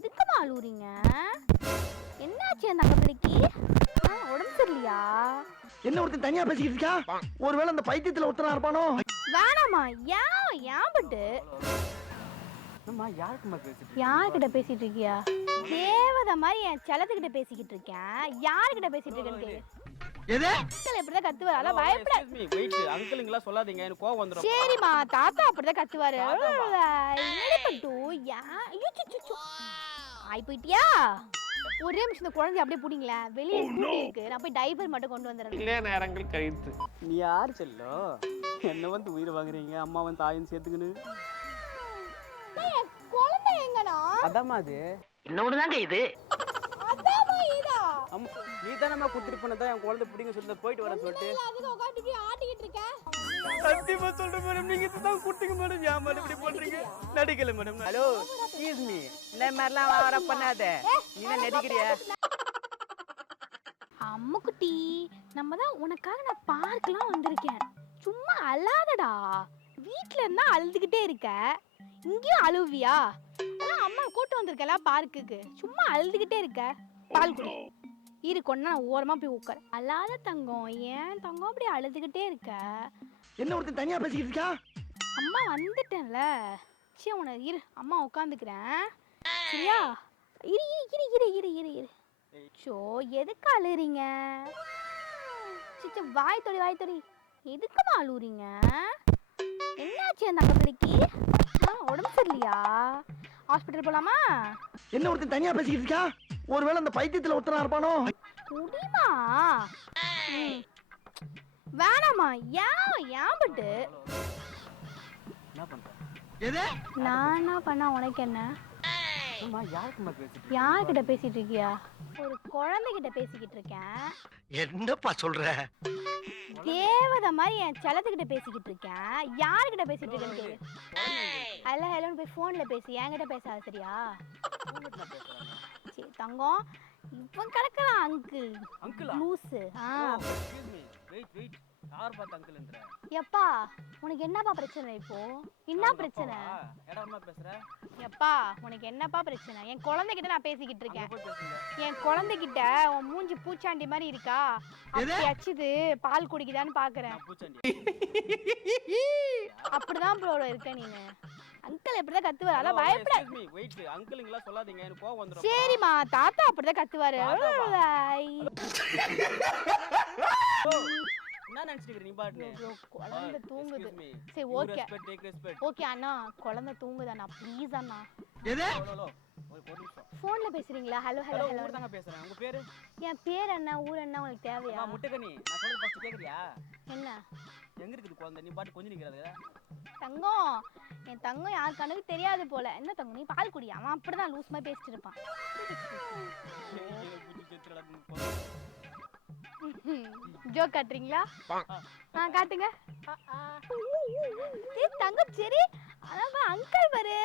எதுக்குமா அழுவுறீங்க? என்னாச்சு அந்த அக்கப்பிள்ளைக்கு ஆ, உடம்பு சரியில்லையா? என்ன ஒருத்தன் தனியா பேசிக்கிட்டு இருக்கா? ஒருவேளை அந்த பைத்தியத்துல ஒருத்தனா இருப்பானோ? வேணாமா ஏன் ஏன் பட்டு? யார்கிட்ட பேசிட்டு இருக்கியா? தேவதை மாதிரி என் செலத்துக்கிட்ட பேசிக்கிட்டு இருக்கேன். யார்கிட்ட பேசிட்டு இருக்கேன்னு கேளு. எது? அங்கிள் இப்படிதான் கத்துவாரு. அதான் பயப்பட வெயிட் அங்கிளுங்களா சொல்லாதீங்க. எனக்கு கோவம் வந்துடும் சரிம்மா. தாத்தா அப்படிதான் கத்துவாரு. என்னடி பட்டு? ஐயோ. ஆய் போயிட்டியா ஒரே நிமிஷம் இந்த குழந்தை அப்படியே பிடிங்களேன் வெளியே ஸ்கூட்டி இருக்கு. நான் போய் டைப்பர் மட்டும் கொண்டு வந்துடுறேன். இல்லையா நேரங்கள் கழித்து. நீ யார் செல்லோ? என்ன வந்து உயிர் வாங்குறீங்க? அம்மா வந்து தாயும் சேர்த்துக்கின்னு. என் குழந்தை எங்கடா? அதாம்மா அது. இன்னொன்னு தாங்க இது. அதாம்மா இதா? நீ தானம்மா குடுத்துட்டு போனதா? என் குழந்தை பிடிங்க சொல்லி போயிட்டு வரேன் சொல்லிட்டு. அதுக்கு உட்காந்து இப்படி ஆட்டிக்கிட்டு இருக்க? சத்தியமா சொல்றேன் மேடம் நீங்க தான் குடுத்தீங்க மேடம் ஏன் மேடம் இப்படி பண்றீங்க? நடிக்கல மேடம் ஹலோ எக்ஸ்கியூஸ் மீ இந்த மாதிரிலாம் வர பண்ணாத. நீ தான் நடிக்கிறியா? அம்முக்குட்டி நம்ம தான் உனக்காக நான் பார்க்கலாம் வந்திருக்கேன். சும்மா அழாதடா. வீட்ல இருந்தா அழுதுகிட்டே இருக்க. இங்கேயும் அழுவியா? அதான் அம்மா கூட்டு வந்திருக்கல பார்க்குக்கு. சும்மா அழுதுகிட்டே இருக்க. பால் குடி. இரு கொண்டா நான் ஓரமா போய் உட்கார். அழாத தங்கம். ஏன் தங்கம் அப்படி அழுதுகிட்டே இருக்க? என்ன ஒருத்தன் தனியா பேசிக்கிட்டு இருக்கா? அம்மா வந்துட்டேன்ல. சரி உன இரு அம்மா உட்காந்துக்கிறேன். சரியா? இரு இரு இரு இரு இரு இரு ஷோ எதுக்கு அழுறீங்க? சிச்ச வாய் தொடி வாய் தொடி. எதுக்குமா அழுவுறீங்க என்னாச்சு அந்த அக்கப்பிள்ளைக்கு ஆ, உடம்பு சரியில்லையா? ஹாஸ்பிட்டல் போலாமா? என்ன ஒருத்தன் தனியா பேசிக்கிட்டு இருக்கா? ஒருவேளை அந்த பைத்தியத்துல ஒருத்தனா இருப்பானோ? முடியுமா. வேணாமா ஏன் ஏன் பட்டு நான் என்ன பண்ணா உனக்கு என்ன? அம்மா யாருக்குமா பேசிட்டு யார்கிட்ட பேசிட்டு இருக்கியா? ஒரு குழந்தைகிட்ட பேசிக்கிட்டு இருக்கேன். என்னப்பா சொல்ற? தேவதை மாதிரி என் செலத்துக்கிட்ட பேசிக்கிட்டு இருக்கேன். யார்கிட்ட பேசிட்டு இருக்கேன்னு கேளு. ஹலோ ஹலோன்னு போய் ஃபோன்ல பேசு. என்கிட்ட பேசாத சரியா? சரி தங்கம். இவன் கிடக்குறான் அங்கிள் அங்கிளா லூசு ஆ. எக்ஸ்கியூஸ் மீ வெயிட் வெயிட் யார் பார்த்து அங்கிள்ன்ற எப்பா உனக்கு என்னப்பா பிரச்சனை இப்போ? என்ன பிரச்சனை? இடமா பேசுற? எப்பா உனக்கு என்னப்பா பிரச்சனை? என் குழந்தைகிட்ட நான் பேசிக்கிட்டு இருக்கேன். என் குழந்தைகிட்ட உன் மூஞ்சி பூச்சாண்டி மாதிரி இருக்கா? அப்படி அச்சுது பால் குடிக்குதான்னு பாக்குறேன். அப்படிதான் ப்ரோ இருக்க நீனு. அங்கிள் எப்படிதான் கத்துவாரு. அதான் பயப்பட வெயிட் அங்கிளுங்களா சொல்லாதீங்க. எனக்கு கோவம் வந்துடும் சரிம்மா தாத்தா அப்படிதான் கத்துவாரு. ஐ. என்ன நினைச்சிட்டு நீ பாட்டு bro, குழந்தை தூங்குது. சரி ஓகே. ஓகே அண்ணா குழந்தை தூங்குது அண்ணா ப்ளீஸ் அண்ணா. எது? பேசுறீங்களா? ஹலோ ஹலோ ஹலோ ஹலோ ஊர் தாங்க பேசுறேன். உங்க பேரு? என் பேர் என்ன ஊர் என்ன உங்களுக்கு தேவையா? அம்மா முட்டைக்கண்ணி. நான் சொல்றது ஃபர்ஸ்ட் கேக்குறியா? என்ன? எங்க இருக்குது குழந்தை? நீ பாட்டு கொஞ்சம் நிக்கிறது தங்கம். என் தங்கம் யார் கண்ணுக்கு தெரியாது போல. என்ன தங்கம்? நீ பால் குடி அவன் அப்படிதான் லூஸ் மாதிரி பேசிட்டு இருப்பான். ஜோக் காட்டுறீங்களா? ஆ காட்டுங்க. ஏய் தங்கம் சரி அதான் அங்கிள் பாரு.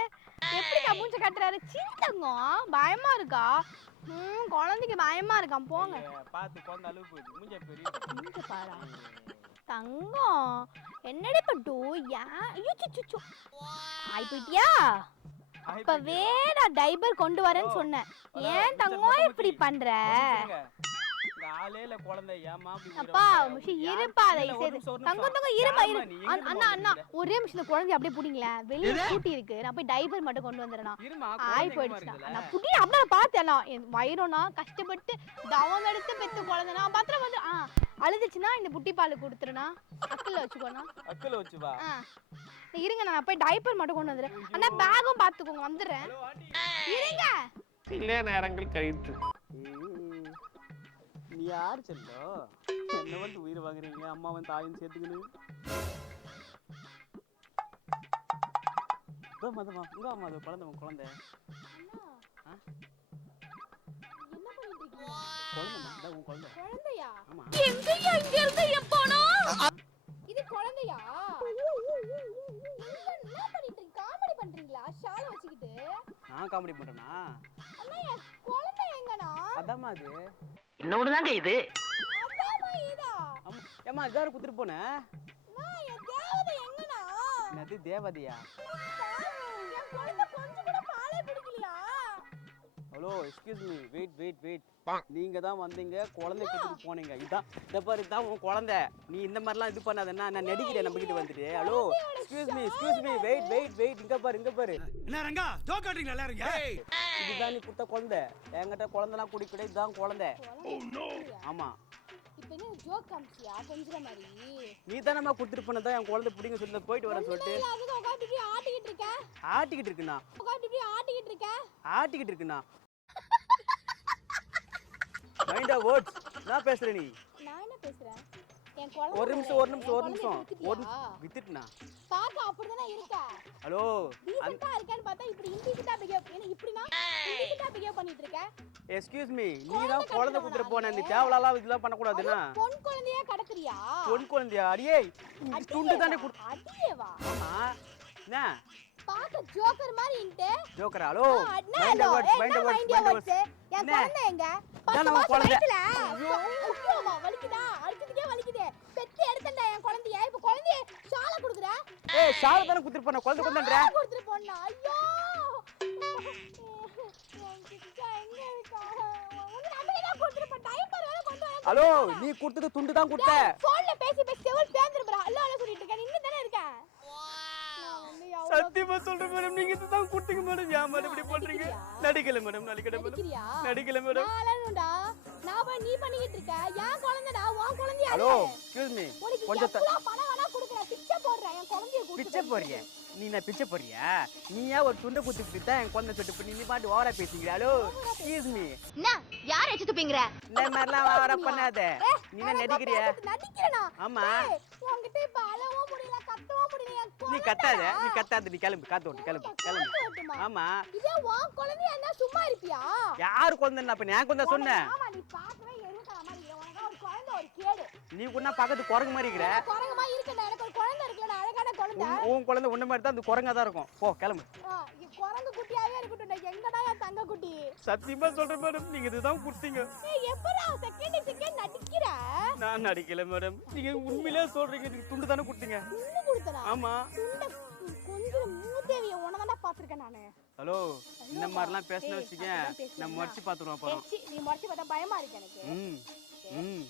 எப்படி மூஞ்ச காட்டுறாரு? சின்ன தங்கம் பயமா இருக்கா? ம் குழந்தைக்கு பயமா இருக்கான் போங்க. பார்த்து குழந்தை அழுவு போகுது. மூஞ்ச பெரிய மூஞ்ச பாரா. தங்கம். என்னடி பட்டு? ஏன் ஐயோ சுச்சு ஆய் போயிட்டியா? அப்பவே நான் டைபர் கொண்டு வரேன்னு சொன்னேன். ஏன் தங்கம் இப்படி பண்ற? குழந்தை ஏமா அப்பா முஷி இருப்பா அதை சரி. தங்கம் தங்கம் இருப்பா இரு. அண்ணா, அண்ணா ஒரே இந்த குழந்தை அப்படியே புடிங்களேன் வெளியே ஸ்கூட்டி இருக்கு. நான் போய் டைபர் மட்டும் கொண்டு வந்துடுறேன் இருமா ஆய் போயிடுச்சுண்ணா நான் புடி அப்படியே பார்த்தேண்ணா என் வயிறுனா கஷ்டப்பட்டு தவம் எடுத்து பெத்து குழந்தைனா பத்திரம் வந்து அழுதுச்சுன்னா இந்த புட்டி பால் கொடுத்துருண்ணா. அக்கில் வச்சுக்கோண்ணா அக்கல வச்சு வா ஆ. இருங்க நான் போய் டைப்பர் மட்டும் கொண்டு வந்துடுறேன். அண்ணா பேகும் பார்த்துக்கோங்க வந்துடுறேன். இருங்க. நேரங்கள் கழித்து. நீ யார் செல்லோ? என்ன வந்து உயிர் வாங்குறீங்க அம்மா வந்து தாயும் சேர்த்துக்கின்னு இதோ மதமா இங்க அம்மா அது குழந்தை குழந்தை. உன் குழந்தை. குழந்தையா? ஆமா. எங்கயா இங்க இருந்து எப்போனோ இது குழந்தையா? என்ன பண்ணிட்டு காமெடி பண்றீங்களா? ஷால வச்சுக்கிட்டு. நான் காமெடி பண்றேனா? அண்ணா குழந்தை எங்கண்ணா? அதாம்மா அது. இன்னொன்னு தாங்க இது. அதாம்மா இதா. அம்மா ஏம்மா இதாரு குத்துட்டு போனேன் என்னது தேவதையா? Hello excuse me wait wait wait நீங்க தான் வந்தீங்க குழந்தை கூட்டிட்டு போனீங்க. இதான் இந்த பாரு இதான் உன் குழந்தை. நீ இந்த மாதிரிலாம் இது பண்ணாதன்னா நான் நடிக்கிறேன் நம்ம கிட்ட வந்துட்டு? Hello excuse me excuse me wait wait wait இங்க பாரு இங்க பாரு. என்ன ரங்கா? ஜோக் ஆடுறீங்களா எல்லாரும்? இதுதான் நீ கொடுத்த குழந்தை. என்கிட்ட குழந்தைலாம் குடிக்கூட இதுதான் குழந்தை. ஆமா. நீ தானம்மா கொடுத்துட்டு என் குழந்தை பிடிங்க சொல்லி போயிட்டு வரேன் சொல்லிட்டு. ஆட்டிக்கிட்டு இருக்க. ஆட்டிக்கிட்டு இருக்குண்ணா ஆட்டிக்கிட்டு இருக்க. ஆட்டிக்கிட்டு இருக்குண்ணா மைண்டா வேர்ட்ஸ் நான் பேசுறேன் நீ. நான் என்ன பேசுறேன்? ஒரு நிமிஷம் ஒரு நிமிஷம் ஒரு நிமிஷம். ஒரு? வித்துட்டுண்ணா பார்க்க அப்படிதானே இருக்க? ஹலோ? டீசெண்டா இருக்கேன்னு பார்த்தா இப்படி இன்டிசிட்டா பிஹேவ் என்ன இப்படினா இன்டிசிட்டா பிஹேவ் பண்ணிட்டு இருக்க? எக்ஸ்கியூஸ் மீ நீ தான் குழந்தை குத்துட்டு போன இந்த தேவலாலாம் இதெல்லாம் பண்ணக்கூடாதுண்ணா பொன் குழந்தையா கடக்குறியா? பொன் குழந்தையா? அடியே துண்டு தானே குடு. அடியேவா? ஆமா. என்ன? பாக்க ஜோக்கர் மாதிரி into. Joker hello mind award mind award mind award என் குழந்தை எங்க? பத்து மாசம் வயித்துல ஐயோமா வலிக்குதா? அடுத்ததுக்கே வலிக்குது. பெத்து எடுத்தண்டா என் குழந்தைய. இப்ப குழந்தைய ஷால குடுக்குற? ஏய் ஷால தான குடுத்து போன குழந்தை கொண்டன்ற குடுத்து போனா. ஐயோ. ஹலோ நீ கொடுத்தது துண்டு தான் கொடுத்த. போன்ல பேசி பேசி செவல் பேந்திரம்டா ஹலோ சத்தியமா சொல்றேன் மேடம் நீங்க இதுதான் கொடுத்தீங்க மேடம் ஏன் மேடம் இப்படி பண்றீங்க நடிக்கல மேடம் நடிக்கல மேடம்? நடிக்கல மேடம் அழணும்டா. நான் நீ பண்ணிக்கிட்டு இருக்க. என் குழந்தைடா உன் குழந்தையா ஹலோ எக்ஸ்கியூஸ் மீ கொஞ்சம் த- எவ்வளவு பணம் வேணா கொடுக்குறேன் பிச்சை போடுறேன் என் குழந்தைய கூட்டிட்டு பிச்சை. போறிய நீ நான் பிச்சை போறியா நீ ஏன் ஒரு துண்டை குத்துக்கிட்டு தான் என் குழந்தை இப்ப நீ பாட்டு ஓவரா பேசுங்கிற ஹலோ எக்ஸ்கியூஸ் மீ என்ன? யார் எச்சு துப்பிங்கிற? இந்த மாதிரிலாம் ஓவரா பண்ணாத. நீ என்ன நான் நடிக்கிறிய? நடிக்கிறேனா? ஆமா. உன்கிட்ட இப்ப அழவும் முடியல கத்தவும் முடியல நீ. கத்தாத நீ கத்தாத நீ கிளம்பு காத்து ஓட்டு கிளம்பு கிளம்பு? ஆமா. இதே உன் குழந்தையா இருந்தா சும்மா இருப்பியா? யாரு குழந்தை அப்ப நான் குழந்தை சொன்னேன். ஆமா நீ பார்க்கவே எருக்கற மாதிரி இருக்க. உனக்கு ஒரு கேடு. நீ கூட பக்கத்து குரங்கு மாதிரி இருக்கிற. குரங்கமா இருக்கடா எனக்கு ஒரு குழந்தை அழகான குழந்தை உன் குழந்தை உன்ன மாதிரி தான் அந்த குரங்கா தான் இருக்கும். போ கிளம்பு. குரங்கு குட்டியாவே இருக்கட்டும் எங்கடா என் தங்க குட்டி? சத்தியமா சொல்றேன் மேடம் நீங்க இதுதான் கொடுத்தீங்க ஏய் எப்படா செகண்ட் செகண்ட் நடிக்கிற? நான் நடிக்கல மேடம். நீங்க உண்மையிலே சொல்றீங்க நீங்க துண்டு தானே கொடுத்தீங்க துண்டு கொடுத்தனா ஆமா. துண்டை கொஞ்சம் மூதேவிய உனதான்டா பாத்திருக்கேன் நானு. ஹலோ இந்த மாதிரிலாம் பேசின ஏய், வச்சுக்க அப்படிலாம் பேசுனா. நான் மறைச்சு பாத்துருவோம் அப்புறம். நீ மறைச்சு பார்த்தா பயமா இருக்கு எனக்கு. ம் ம்.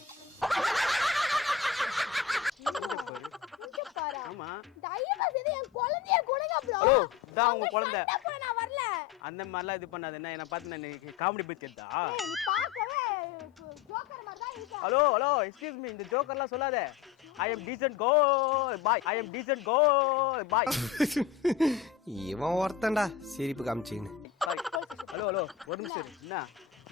உங்க குழந்தை. அந்த மாதிரிலாம் இது பண்ணாது. என்ன என்ன பார்த்து நான் காமெடி பேச்சு ஹலோ ஹலோ எக்ஸ்கியூஸ் மீ இந்த ஜோக்கர்லாம் சொல்லாத. I am decent go boy I am decent go boy இவன் ஒருத்தன்டா சிரிப்பு காமிச்சின்னு ஹலோ ஹலோ ஒரு நிமிஷம் என்ன?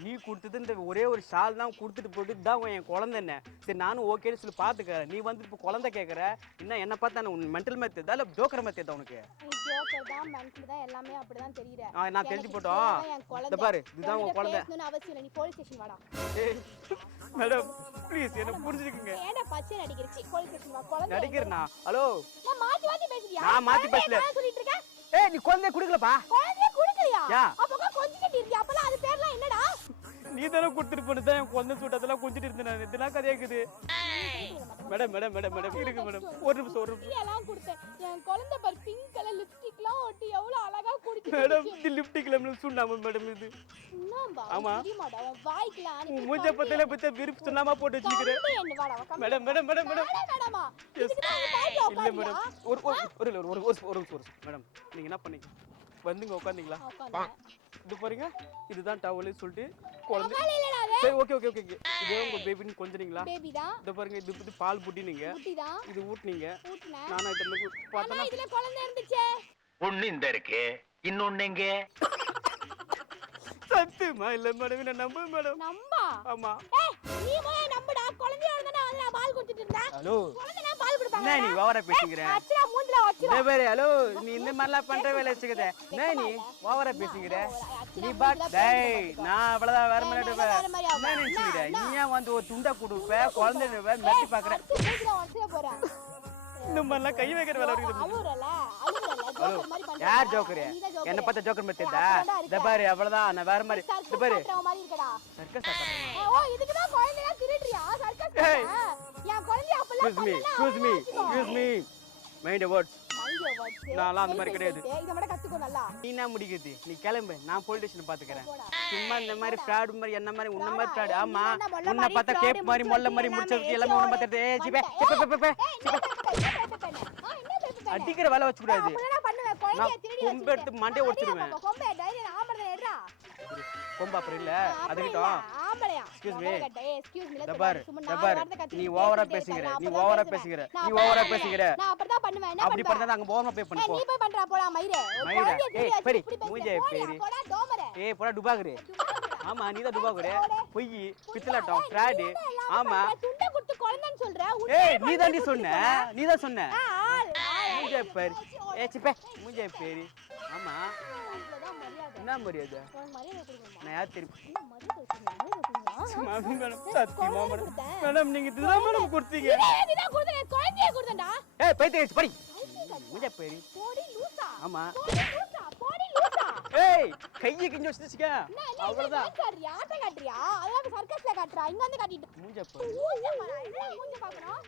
நீ கொடுத்தது இந்த ஒரே ஒரு ஷால் தான் கொடுத்துட்டு போட்டு தான் என் குழந்தை என்ன? சரி நானும் ஓகேன்னு சொல்லி பார்த்துக்கிறேன். நீ வந்து இப்போ குழந்தை கேட்குற என்ன என்ன பார்த்தா உன் மென்டல் மேத் தெரியுதா இல்லை ஜோக்கர் மேத் உனக்கு? தான் தான் எல்லாமே அப்படிதான் தெரியுற. நான் தெரிஞ்சு போட்டோம். குழந்தை. இந்த பாரு, இதுதான் உன் குழந்தை. அவசியம் இல்லை நீ போலீஸ் ஸ்டேஷன் வாடா. மேடம் ப்ளீஸ் என்ன புரிஞ்சுக்குங்க. ஏன்டா பச்சை நடிக்கிற சி போலீஸ் ஸ்டேஷன் வா குழந்தை நடிக்கிறேனா ஹலோ. நான் மாத்தி மாத்தி பேசுறியா? நான் மாத்தி பேசல. நான் சொல்லிட்டு இருக்கேன் ஏய் நீ குழந்தைய கொடுக்கலப்பா. குழந்தைய குடுக்கலையா. அப்போ பேர்லாம் என்னடா? நீ தானே கொடுத்துட்டு போனது தான் என் குழந்தை சூட்டத்தெல்லாம் கொஞ்சிட்டு இருந்தேன் நான். இதெல்லாம் கதையா மேடம் மேடம் மேடம் மேடம். இருக்கு மேடம். ஒரு நிமிஷம் ஒரு நிமிஷம். எல்லாம் கொடுத்தேன். என் குழந்தை பர் பிங்க் கலர் லிப்ஸ்டிக்லாம் ஒட்டி எவ்வளவு அழகா குடிச்சு மேடம் இது லிப்டிக் இல்லாம சுண்ணாம மேடம் இது. ஆமா. வாய்க்கலாம் மூஞ்ச பத்தில பத்த விருப்பு சுண்ணாமா போட்டு வச்சிருக்கிறேன். Madam madam madam madam. இல்ல மேடம். ஒரு ஒரு ஒரு ஒரு ஒரு ஒரு மேடம் நீங்க என்ன பண்ணீங்க? வந்துங்க உட்காந்தீங்களா இது பாருங்க இதுதான் டவலு சொல்லிட்டு குழந்தை. சரி ஓகே ஓகே ஓகே இதே உங்க பேபின்னு கொஞ்சறீங்களா பேபி தான் இது பாருங்க இது இது பால் புட்டினீங்க இது ஊட்டினீங்க. ஊட்டுனேன் நானா இதுல ஆனா பார்த்தனா இதுல குழந்தை இருந்துச்சே. ஒண்ணு இந்த இருக்கு இன்னொன்னு எங்க சத்தியமா? இல்ல மேடம் என்ன நம்ப மேடம் நம்பா? ஆமா. ஏய் நீ போய் நம்புடா. குழந்தையோட நான் பால் குடிச்சிட்டு இருந்தேன் ஹலோ. குழந்தை நான் பால் குடிப்பாங்க நீ ஓவரா பேசுங்கிற அச்சரா மூஞ்சில வச்சிரும் இந்த பேரு ஹலோ நீ இந்த மாதிரிலாம் பண்ற வேலை வச்சுக்கத என்ன நீ? ஓவரா பேசுங்கிற நீ பாட் டேய் நான் அவ்வளவுதான் வேற மாதிரி நான் நினைச்சுக்கிற? நீ ஏன் வந்து ஒரு துண்டை கொடுப்ப குழந்தை மெட்டி பாக்குற? இந்த மாதிரிலாம் கை வைக்கிற வேலை இருக்குது. யார் ஜோக்கரு? என்ன பார்த்தா ஜோக்கர் மாதிரி தெரியுதா? இந்த பாரு அவ்வளவுதான் நான் வேற மாதிரி. இந்த பாரு. சர்க்கஸ் ஆடுறேன். ஓ இதுக்கு தான் குழந்தையா திருடுறியா? சர்க்கஸ் ஏய். என் அப்பலாம் me, excuse me. நான்லாம் அந்த மாதிரி கிடையாது. வச்சுட்டு, இதை மட்டும் கத்துக்கோ நல்லா. நீ என்ன முடிக்குது நீ கிளம்பு. நான் போலீஸ் ஸ்டேஷன் பாத்துக்கிறேன். சும்மா இந்த மாதிரி ஃப்ராட் மாதிரி என்ன மாதிரி உன்ன மாதிரி ஃப்ராட் ஆமா. உன்னை பார்த்தா கேப் மாதிரி மொல்ல மாதிரி வச்சு முடிச்சு எல்லாமே உன்னை பேப்பர் பேனு? அடிக்கிற வேலை வச்சு கூடாது நான் கொம்பு எடுத்து உடைச்சிருவேன். பாப்பா, கொம்பை, அப்புறம் இல்ல அதுக்கிட்டோம். ஆம்பளையா? Excuse me. முதல்ல கேட்ட, ஏய், excuse me ல இந்த சொல்லாத. பாரு, சும்மா இந்த நாலு பாரு. வார்த்தை கத்தி நீ ஓவரா. பேசுகிற, நீ ஓவரா. பேசுகிற, நீ ஓவரா பண்ணுவேன். பேசுகிற. நான் அப்படிதான் பண்ணுவேன். என்ன அப்படி? பண்ணா அங்க போகாம பே பண்ணு போ நீ போய் பண்றா, போடா, மயிரே. மயிரே. ஏய், பெரி, போடா, பெரி. போடா, டோமரே. ஏய் போடா டுபாகுரு ஆமா நீ தான் டுபாகுரு பொய் பித்தலாட்டம் ஃப்ராடு நீ ஆமா? துண்டை கொடுத்து குழந்தைன்னு சொல்ற. ஏய் நீ தாண்டி கொடுத்துட்டு சொன்ன. நீ தான் சொன்ன மூஞ்ச. பேரு ஏ சிப்பே மூஞ்ச பேரு. என்ன மரியாதை? நான் யார் தெரியும்? மேடம் நீங்க இதுதான் மேடம் கொடுத்தீங்க குழந்தைய கொடுத்தேன்டா. ஏய் பைத்தியம் படி மூஞ்ச பேரு போடி லூசா. ஆமா போடி லூசா. ஏய் கையை கிஞ்சி என்ன, அவ்வளவுதான் காட்டுறியா? காட்டுறியா? அதெல்லாம் சர்க்கஸ்ல காட்டுறா. இங்க வந்து காட்டிட்டு மூஞ்ச பேரு மூஞ்ச பாக்கணும்?